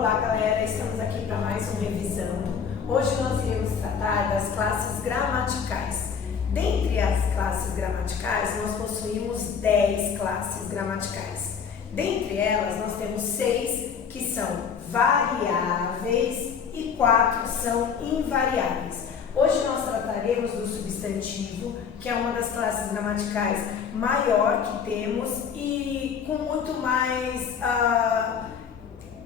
Olá galera, estamos aqui para mais um Revisando. Hoje nós iremos tratar das classes gramaticais. Dentre as classes gramaticais, nós possuímos 10 classes gramaticais. Dentre elas, nós temos 6 que são variáveis e 4 são invariáveis. Hoje nós trataremos do substantivo, que é uma das classes gramaticais maior que temos e com muito mais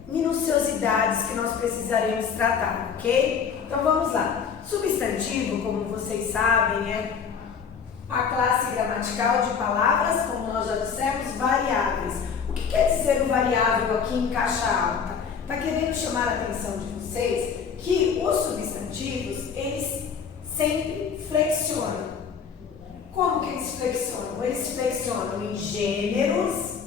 minuciosidades que nós precisaremos tratar, ok? Então vamos lá. Substantivo, como vocês sabem, é a classe gramatical de palavras, como nós já dissemos, variáveis. O que quer dizer o variável aqui em caixa alta? Está querendo chamar a atenção de vocês que os substantivos, eles sempre flexionam. Como que eles flexionam? Eles flexionam em gêneros,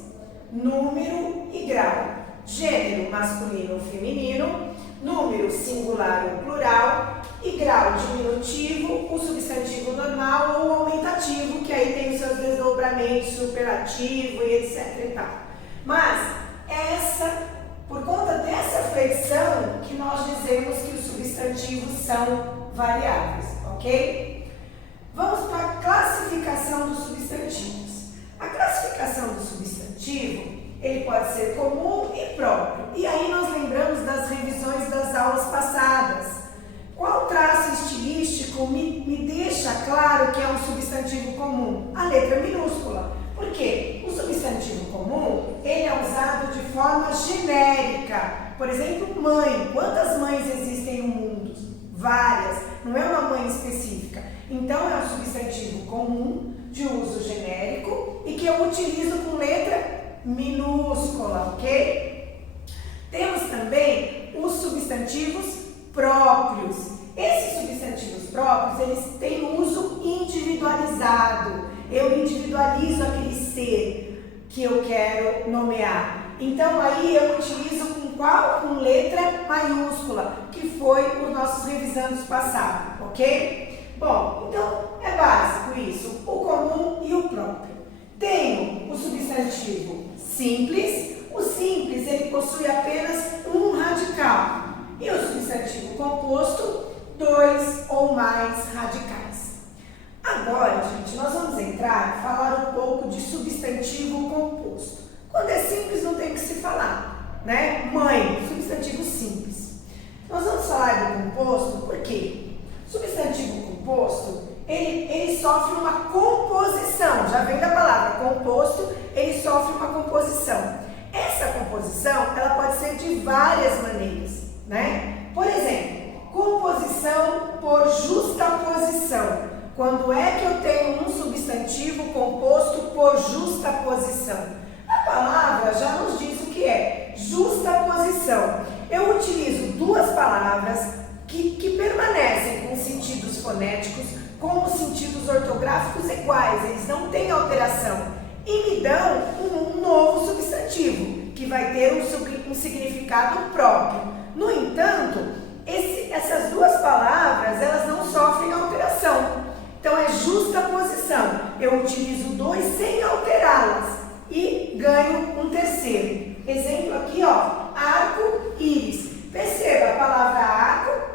número e grau. Gênero masculino ou feminino, número singular ou plural e grau diminutivo, o substantivo normal ou aumentativo, que aí tem os seus desdobramentos, superlativo e etc e tal. Mas por conta dessa flexão que nós dizemos que os substantivos são variáveis, ok? Vamos para a classificação dos substantivos. A classificação do substantivo, ele pode ser comum e próprio. E aí nós lembramos das revisões das aulas passadas. Qual traço estilístico me deixa claro que é um substantivo comum? A letra minúscula. Por quê? O substantivo comum, ele é usado de forma genérica. Por exemplo, mãe. Quantas mães existem no mundo? Várias. Não é uma mãe específica. Então, é um substantivo comum, de uso genérico, e que eu utilizo com letra minúscula, ok? Temos também os substantivos próprios. Esses substantivos próprios, eles têm uso individualizado. Eu individualizo aquele ser que eu quero nomear. Então, aí eu utilizo com qual? Com letra maiúscula, que foi os nossos revisandos passados, ok? Bom, então é básico isso, o comum e o próprio. Tenho o substantivo simples. O simples, ele possui apenas um radical. E o substantivo composto, 2 ou mais radicais. Agora, gente, nós vamos entrar e falar um pouco de substantivo composto. Quando é simples, não tem o que se falar, né? Mãe, substantivo simples. Nós vamos falar do composto porque substantivo composto, ele sofre uma composição, já vem da palavra composto, ele sofre uma composição. Essa composição, ela pode ser de várias maneiras, né? Por exemplo, composição por justaposição. Quando é que eu tenho um substantivo composto por justaposição? A palavra já nos diz o que é justaposição. Eu utilizo duas palavras que permanecem com sentidos fonéticos, com os sentidos ortográficos iguais, eles não têm alteração, e me dão um novo substantivo, que vai ter um significado próprio. No entanto, essas duas palavras, elas não sofrem alteração. Então, é justaposição. Eu utilizo dois sem alterá-las e ganho um terceiro. Exemplo aqui, ó, arco-íris. Perceba, a palavra arco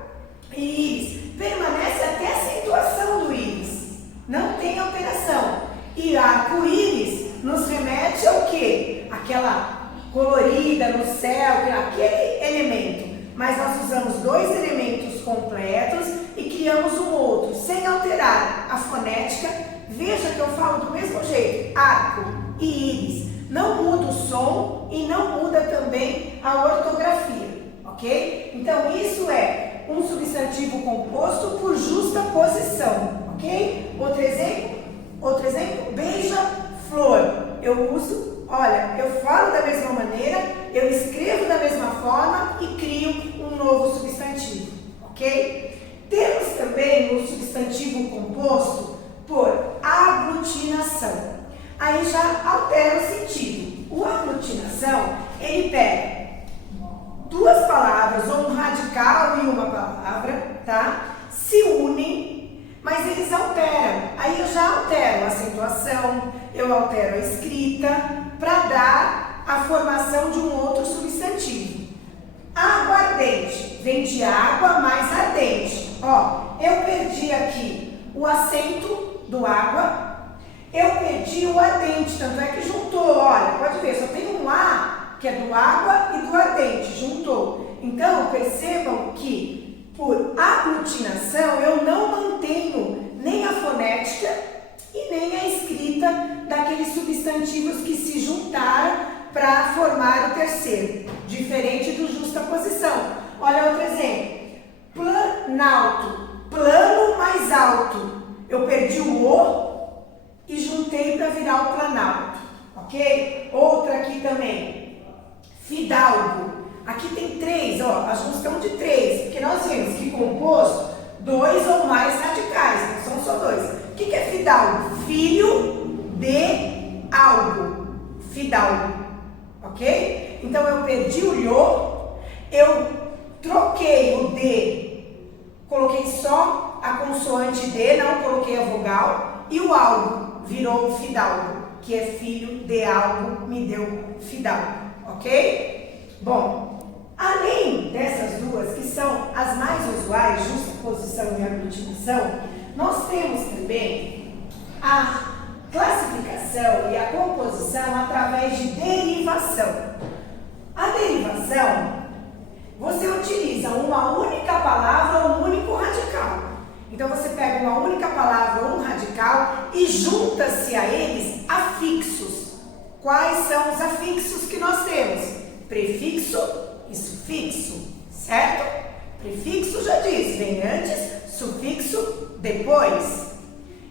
e íris permanece até a acentuação do íris. Não tem alteração. E arco-íris nos remete ao quê? Aquela colorida no céu, aquele elemento. Mas nós usamos dois elementos completos e criamos um outro, sem alterar a fonética. Veja que eu falo do mesmo jeito, arco e íris. Não muda o som e não muda também a ortografia, ok? Então, isso é um substantivo composto por justaposição, ok? Outro exemplo, beija-flor. Eu uso, olha, eu falo da mesma maneira, eu escrevo da mesma forma e crio um novo substantivo, ok? Temos também o substantivo composto por aglutinação. Aí já altera o sentido. O aglutinação, ele pega duas palavras, ou um radical e uma palavra, tá? Se unem, mas eles alteram. Aí eu já altero a acentuação, eu altero a escrita, para dar a formação de um outro substantivo. Aguardente. Vem de água mais ardente. Ó, eu perdi aqui o acento do água. Eu perdi o ardente, tanto é que juntou, olha, pode ver, só tem um A, que é do água e do ardente, juntou. Então, percebam que, por aglutinação, eu não mantenho nem a fonética e nem a escrita daqueles substantivos que se juntaram para formar o terceiro, diferente do justaposição. Olha outro exemplo, planalto, plano mais alto. Eu perdi o O e juntei para virar o planalto, ok? Outra aqui também, fidalgo. Aqui tem três, ó, a junção de três, porque nós vimos que composto, dois ou mais radicais, não são só dois. O que é fidalgo? Filho de algo, fidalgo, ok? Então eu perdi o lho, eu troquei o D, coloquei só a consoante D, não coloquei a vogal, e o algo virou o fidalgo, que é filho de algo, me deu fidalgo, ok? Bom, além dessas duas, que são as mais usuais, justaposição e aglutinação, nós temos também a classificação e a composição através de derivação. A derivação, você utiliza uma única palavra ou um único radical. Então, você pega uma única palavra ou um radical e junta-se a eles afixos. Quais são os afixos que nós temos? Prefixo e sufixo, certo? Prefixo já diz, vem antes, sufixo depois.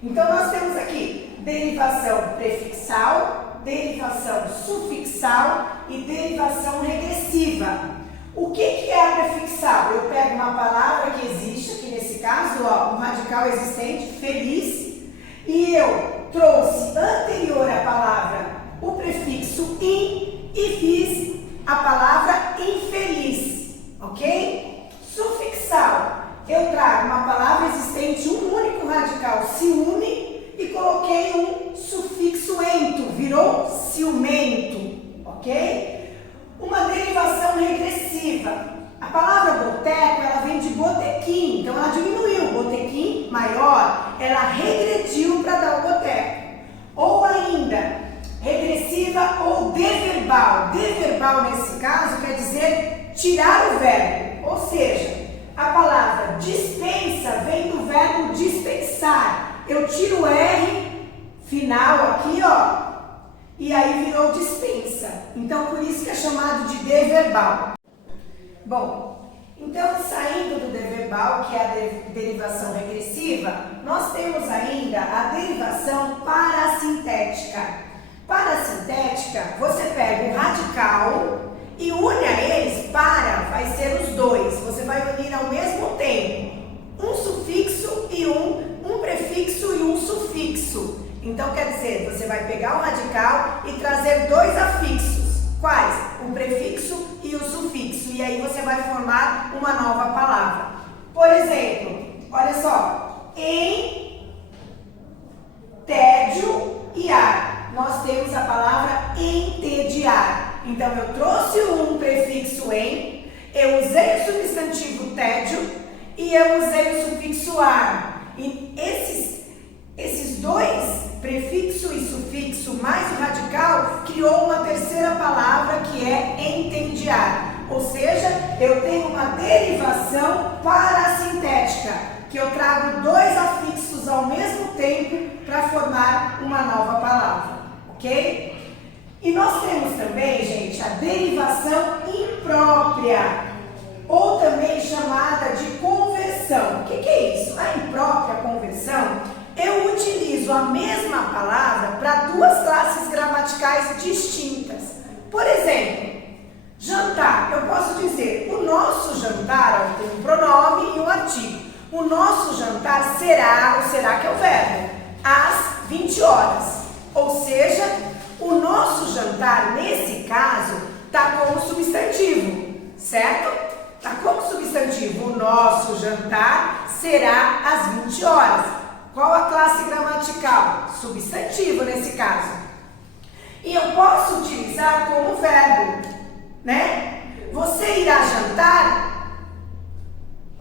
Então, nós temos aqui derivação prefixal, derivação sufixal e derivação regressiva. O que é a prefixal? Eu pego uma palavra que existe, aqui nesse caso, ó, um radical existente, feliz, e eu trouxe anterior à palavra o prefixo in e fiz a palavra infeliz, ok? Sufixal, eu trago uma palavra existente, um único radical se une e coloquei um sufixo ento, virou ciumento, ok? Uma derivação regressiva. A palavra boteco, ela vem de botequim, então ela diminuiu. Botequim maior, ela regrediu para dar o boteco. Ou ainda, regressiva ou deverbal. Deverbal, nesse caso, quer dizer tirar o verbo. Ou seja, a palavra dispensa vem do verbo dispensar. Eu tiro o R final aqui, ó. E aí virou dispensa. Então, por isso que é chamado de deverbal. Bom, então, saindo do deverbal, que é a derivação regressiva, nós temos ainda a derivação parasintética. Parasintética, você pega o radical e une a eles para, vai ser os dois. Você vai unir ao mesmo tempo um sufixo e um prefixo e um sufixo. Então, quer dizer, você vai pegar o radical e trazer dois afixos. Quais? O prefixo e o sufixo. E aí você vai formar uma nova palavra. Por exemplo, olha só. Em, tédio e ar. Nós temos a palavra entediar. Então, eu trouxe um prefixo em, eu usei o substantivo tédio e eu usei o sufixo ar. E esses dois, prefixo e sufixo mais o radical, criou uma terceira palavra que é entediar. Ou seja, eu tenho uma derivação parasintética, que eu trago dois afixos ao mesmo tempo para formar uma nova palavra, ok? E nós temos também, gente, a derivação imprópria, ou também chamada de conversão. O que é isso? A imprópria conversão, eu utilizo a mesma palavra para duas classes gramaticais distintas. Por exemplo, jantar. Eu posso dizer, o nosso jantar, ó, tem um pronome e um artigo. O nosso jantar será, ou será que é o verbo, às 20 horas. Ou seja, o nosso jantar, nesse caso, está como substantivo, certo? Está como substantivo. O nosso jantar será às 20 horas. Qual a classe gramatical? Substantivo nesse caso. E eu posso utilizar como verbo, né? você irá jantar?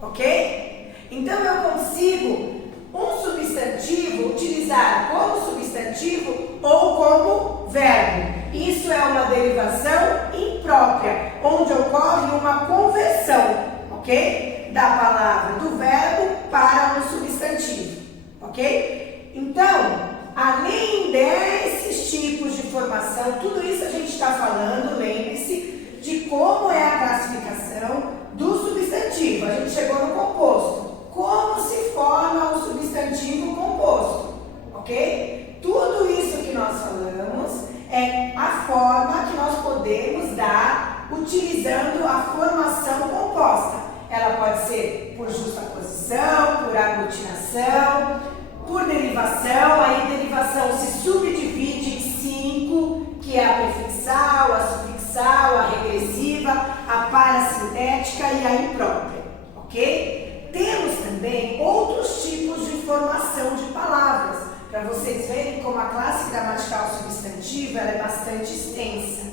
Ok? Então eu consigo um substantivo utilizar como substantivo ou como verbo. Isso é uma derivação imprópria, onde ocorre uma conversão, ok? Da palavra do verbo para um substantivo, ok? Então, além desses tipos de formação, tudo isso a gente está falando, lembre-se, de como é a classificação do substantivo. A gente chegou no composto. Como se forma um substantivo composto, ok? Tudo isso que nós falamos é a forma que nós podemos dar utilizando a formação composta. Ela pode ser por justaposição, por aglutinação, por derivação. Aí derivação se subdivide em 5, que é a prefixal, a sufixal, a regressiva, a parasintética e a imprópria, ok? Temos também outros tipos de formação de palavras, para vocês verem como a classe gramatical substantiva ela é bastante extensa.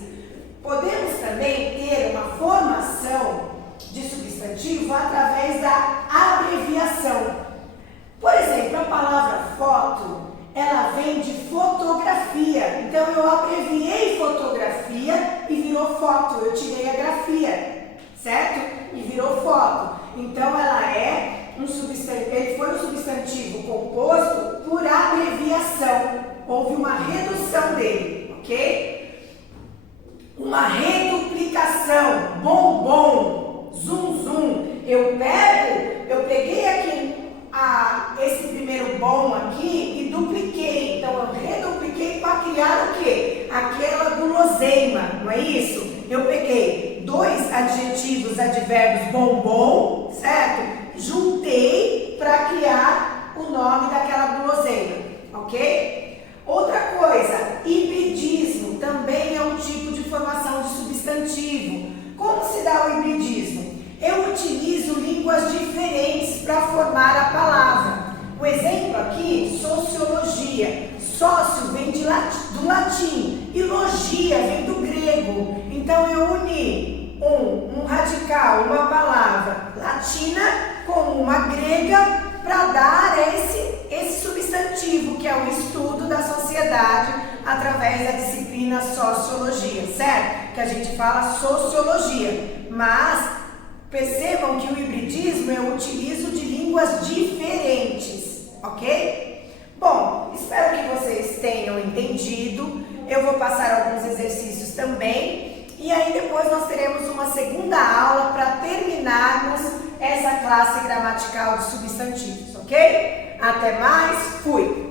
Podemos também ter uma formação de substantivo através da abreviação. Por exemplo, a palavra foto, ela vem de fotografia. Então, eu abreviei fotografia e virou foto. Eu tirei a grafia, certo? E virou foto. Então, ela é um substantivo, ele foi um substantivo composto por abreviação. Houve uma redução dele, ok? Uma reduplicação, bombom, zum, zum. Eu peguei aqui esse primeiro bom aqui e dupliquei. Então, eu redupliquei para criar o quê? Aquela guloseima, não é isso? Eu peguei 2 adjetivos, advérbios bombom, certo? Juntei para criar o nome daquela guloseima, ok? Outra coisa, hibridismo também é um tipo de formação de substantivo. Como se dá o hibridismo? Eu utilizo línguas diferentes para formar a palavra. O exemplo aqui, sociologia. Sócio vem do latim e logia vem do grego. Então eu uni um radical, uma palavra latina com uma grega para dar esse substantivo, que é o estudo da sociedade através da disciplina sociologia, certo? Que a gente fala sociologia, mas percebam que o hibridismo eu utilizo de línguas diferentes, ok? Bom, espero que vocês tenham entendido. Eu vou passar alguns exercícios também e aí depois nós teremos uma segunda aula para terminarmos essa classe gramatical de substantivos, ok? Até mais, fui!